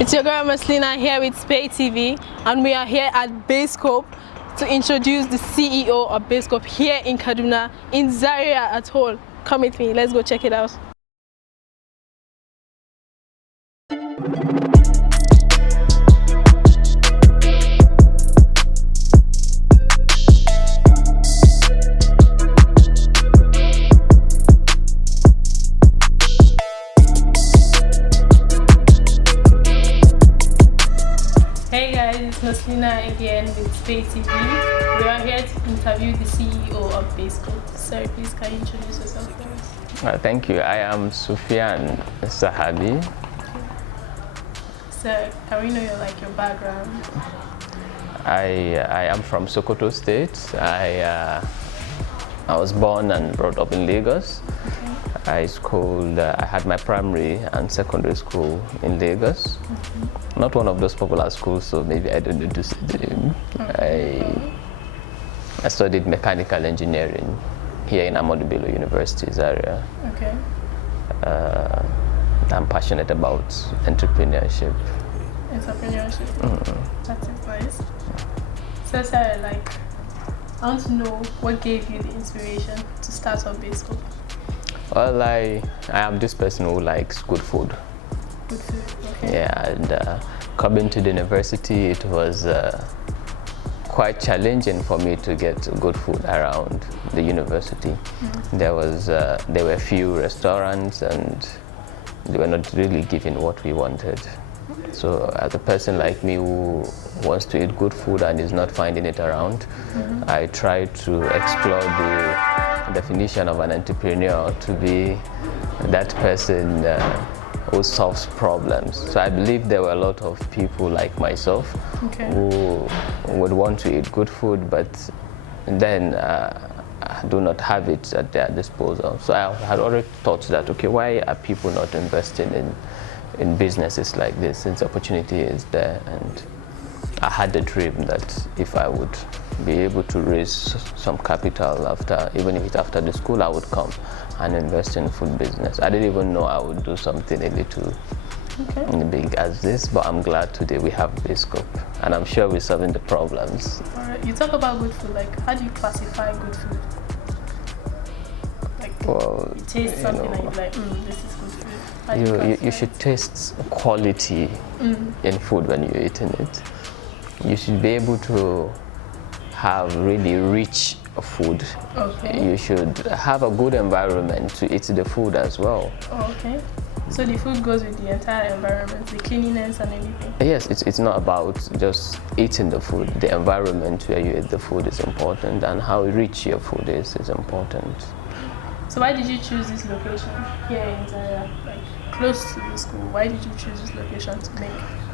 It's your girl Maslina here with spaytv, and we are here at Bayscope to introduce the CEO of Bayscope here in Kaduna, in Zaria at all. Come with me, let's go check it out. Hey guys, it's Maslina again with spaytv. We are here to interview the CEO of Bayscope. Sir, please can you introduce yourself for us? Thank you. I am Sufyan, Sahabi. Sir, can we know your background? I am from Sokoto State. I was born and brought up in Lagos. I had my primary and secondary school in Lagos. Not one of those popular schools, so maybe I don't need to say the name. I studied mechanical engineering here in Ahmadu Bello University, Zaria. Okay. I'm passionate about entrepreneurship. Entrepreneurship. That is nice. So, sir, I want to know what gave you the inspiration to start up Bayscope. Well, I am this person who likes good food. Good food, okay. Yeah, and coming to the university, it was quite challenging for me to get good food around the university. There were few restaurants, and they were not really giving what we wanted. So as a person like me who wants to eat good food and is not finding it around, I tried to explore the definition of an entrepreneur to be that person who solves problems. So I believe there were a lot of people like myself who would want to eat good food, but then do not have it at their disposal. So I had already thought that, okay, why are people not investing in businesses like this, since opportunity is there? And I had the dream that if I would be able to raise some capital even if it's after the school, I would come and invest in food business. I didn't even know I would do something a little big as this, but I'm glad today we have Bayscope, and I'm sure we're solving the problems. All right. You talk about good food, how do you classify good food? Well, you taste something and you're like, this is good food. You should taste quality in food when you're eating it. You should be able to have really rich food. Okay. You should have a good environment to eat the food as well. Oh, okay. So the food goes with the entire environment, the cleanliness and everything? Yes, it's not about just eating the food. The environment where you eat the food is important, and how rich your food is important. So why did you choose this location here in Zaria, close to the school? Why did you choose this location to make?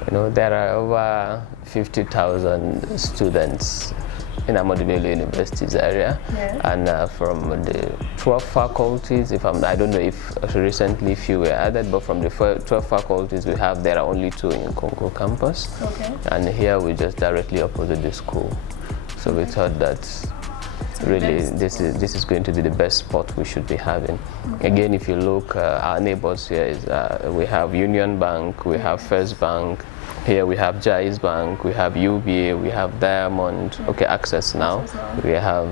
You know, there are over 50,000 students in Ahmadu Bello University's area, and from the 12 faculties, I don't know if recently few were added, but from the 12 faculties we have, there are only 2 in Congo campus. Okay. And here we're just directly opposite the school. So we thought that really this is going to be the best spot we should be having. Again, if you look, our neighbors here we have Union Bank, we have First Bank, here we have Jais Bank, we have UBA, we have Diamond, Access now. We have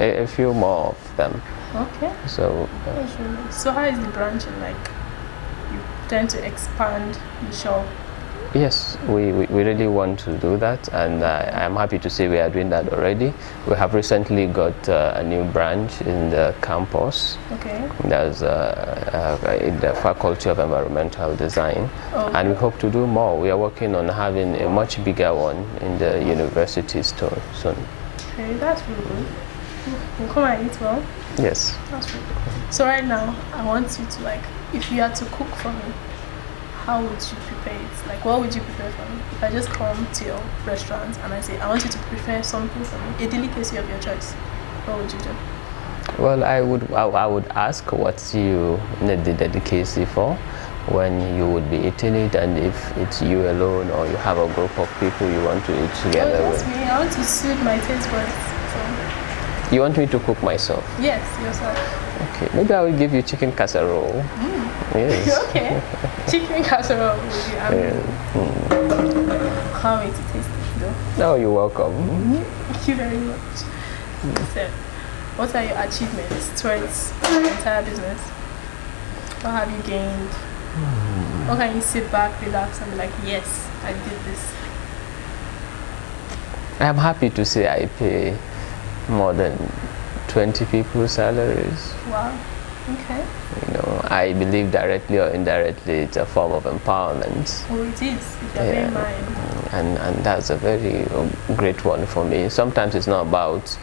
a few more of them. Okay. So how is the branching You tend to expand the shop? Yes, we really want to do that, and I'm happy to say we are doing that already. We have recently got a new branch in the campus. Okay. There's in the Faculty of Environmental Design, and we hope to do more. We are working on having a much bigger one in the university store soon. Okay, that's really good. We'll come and eat well. Yes. That's really good. So right now, I want you to if you had to cook for me, how would you prepare it? What would you prepare for me? If I just come to your restaurant and I say, I want you to prepare something for me, a delicacy of your choice, what would you do? Well, I would ask what you need the delicacy for, when you would be eating it, and if it's you alone or you have a group of people you want to eat together with. Me. I want to suit my taste buds. So. You want me to cook myself? Yes, yourself. Okay, maybe I will give you chicken casserole. Yes. Okay. Chicken casserole will be amazing. Can't wait to taste it though. No, you're welcome. Thank you very much. So, what are your achievements towards your entire business? What have you gained? Or can you sit back, relax, and be like, yes, I did this? I'm happy to say I pay more than 20 people's salaries. Wow. Okay. You know, I believe directly or indirectly it's a form of empowerment. Oh, it is, if you're bearing in mind. And that's a very great one for me. Sometimes it's not about,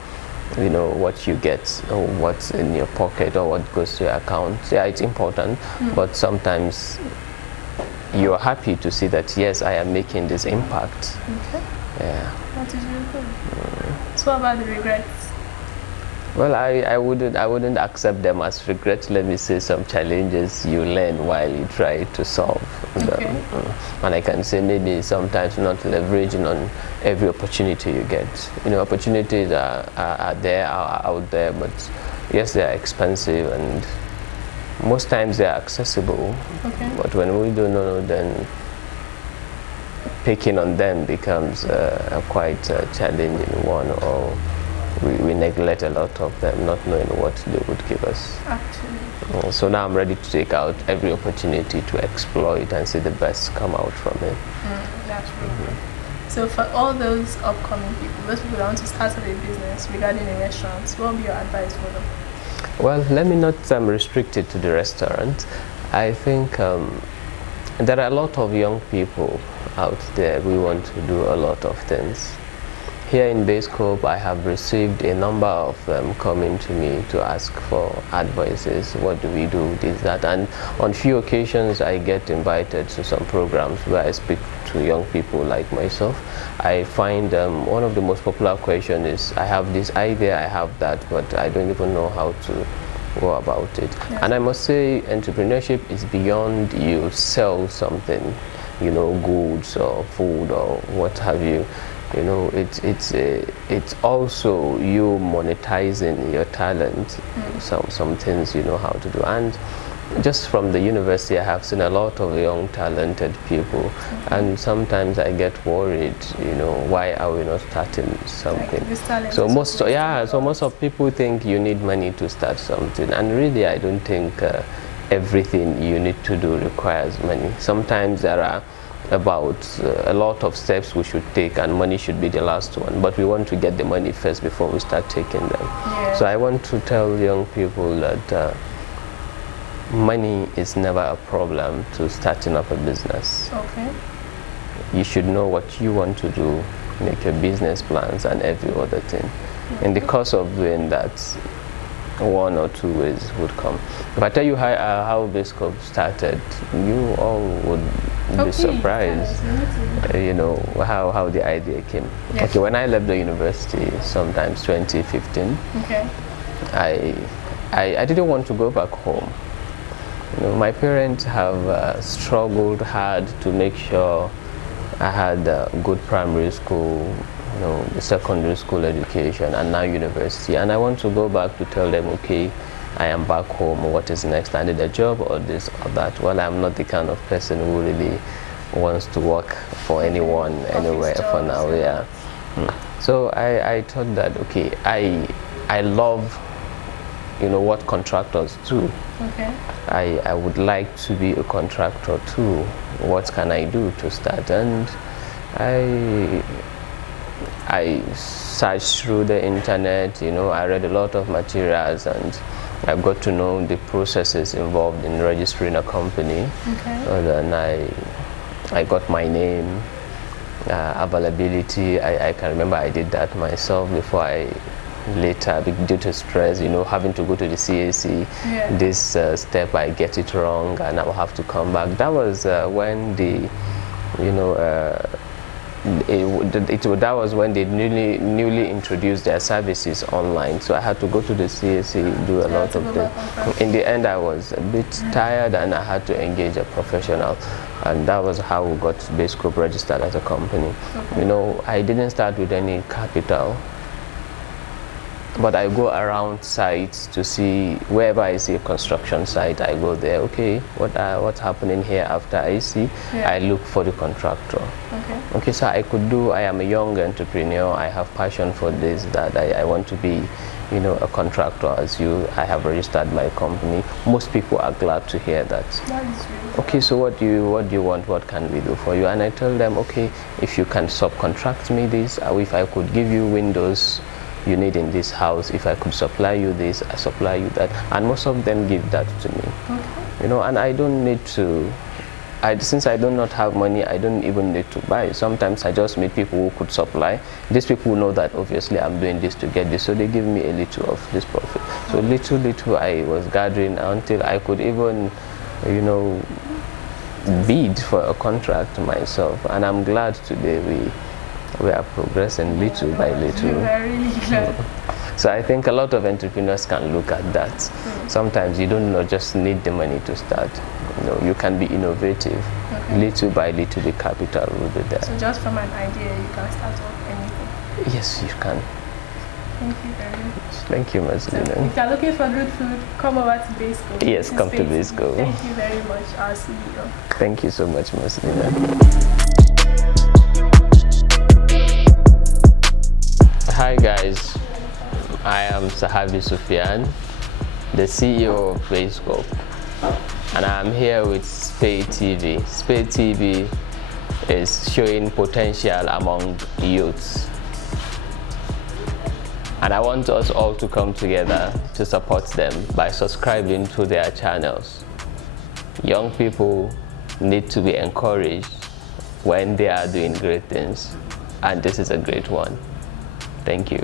you know, what you get or what's in your pocket or what goes to your account. Yeah, it's important, but sometimes you're happy to see that, yes, I am making this impact. Okay. Yeah. That is really good. So what about the regrets? Well, I wouldn't accept them as regrets. Let me say some challenges you learn while you try to solve them. And I can say maybe sometimes not leveraging on every opportunity you get. You know, opportunities are out there, but yes, they are expensive and most times they are accessible. Okay. But when we don't know, then picking on them becomes a quite challenging one, or we neglect a lot of them, not knowing what they would give us. Actually. So now I'm ready to take out every opportunity to exploit and see the best come out from it. That's really good. So for all those upcoming people, those people that want to start up a business regarding a restaurant, what would be your advice for them? Well, let me not restrict it to the restaurant. I think there are a lot of young people out there. We want to do a lot of things. Here in Bayscope, I have received a number of them coming to me to ask for advices. What do we do, this, that, and on few occasions I get invited to some programs where I speak to young people like myself. I find one of the most popular questions is, I have this idea, I have that, but I don't even know how to go about it. Yes. And I must say, entrepreneurship is beyond you sell something, you know, goods or food or what have you. You know, it's also you monetizing your talent. Some things you know how to do. And just from the university, I have seen a lot of young talented people, and sometimes I get worried. You know, why are we not starting something? Like so most of people think you need money to start something, and really I don't think everything you need to do requires money. Sometimes there are about a lot of steps we should take, and money should be the last one, but we want to get the money first before we start taking them. Yeah. So I want to tell young people that money is never a problem to starting up a business. Okay. You should know what you want to do, make your business plans and every other thing. In the course of doing that, one or two ways would come. If I tell you how Bayscope started, you all would be surprised. You know how the idea came. Yes. Okay, when I left the university, sometimes 2015, Okay. I didn't want to go back home. You know, my parents have struggled hard to make sure I had a good primary school, you know, the secondary school education, and now university. And I want to go back to tell them, okay, I am back home. What is next? I need a job or this or that. Well, I'm not the kind of person who really wants to work for anyone anywhere for now. Yeah. So I thought that, okay, I love, you know, what contractors do. Okay. I would like to be a contractor too. What can I do to start? And I searched through the internet, you know, I read a lot of materials, and I got to know the processes involved in registering a company. Okay. And then I got my name, availability. I can remember I did that myself before I later, due to stress, you know, having to go to the CAC, Yeah. this step I get it wrong and I will have to come back. That was when the, you know, that was when they newly introduced their services online. So I had to go to the CAC, do a lot of things. In the end, I was a bit tired and I had to engage a professional. And that was how we got Bayscope registered as a company. Okay. You know, I didn't start with any capital. but I go around sites to see wherever I see a construction site. I go there. Okay, what's happening here? After I see, I look for the contractor. Okay, so I am a young entrepreneur. I have passion for this, that I want to be, you know, a contractor as you. I have registered my company. Most people are glad to hear that. That is really okay, so what do you want? What can we do for you? And I tell them, okay, if you can subcontract me this, or if I could give you windows you need in this house, if I could supply you this, I supply you that. And most of them give that to me. You know, and I don't need to, since I do not have money, I don't even need to buy. Sometimes I just meet people who could supply. These people know that obviously I'm doing this to get this, so they give me a little of this profit. So little I was gathering until I could even, you know, bid for a contract myself. And I'm glad today we are progressing little by little. We are really glad. So I think a lot of entrepreneurs can look at that. Sometimes you don't just need the money to start. You know, you can be innovative. Little by little, the capital will be there. So just from an idea, you can start off anything. Yes, you can. Thank you very much. Thank you, Ms. Lina. If you're looking for good food, come over to Basco. Yes, come to Basco. Thank you very much, our CEO. Thank you so much, Ms. Lina. Hi guys, I am Sahabi Sufyan, the CEO of Basco, and I'm here with spaytv. spaytv is showing potential among youths, and I want us all to come together to support them by subscribing to their channels. Young people need to be encouraged when they are doing great things, and this is a great one. Thank you.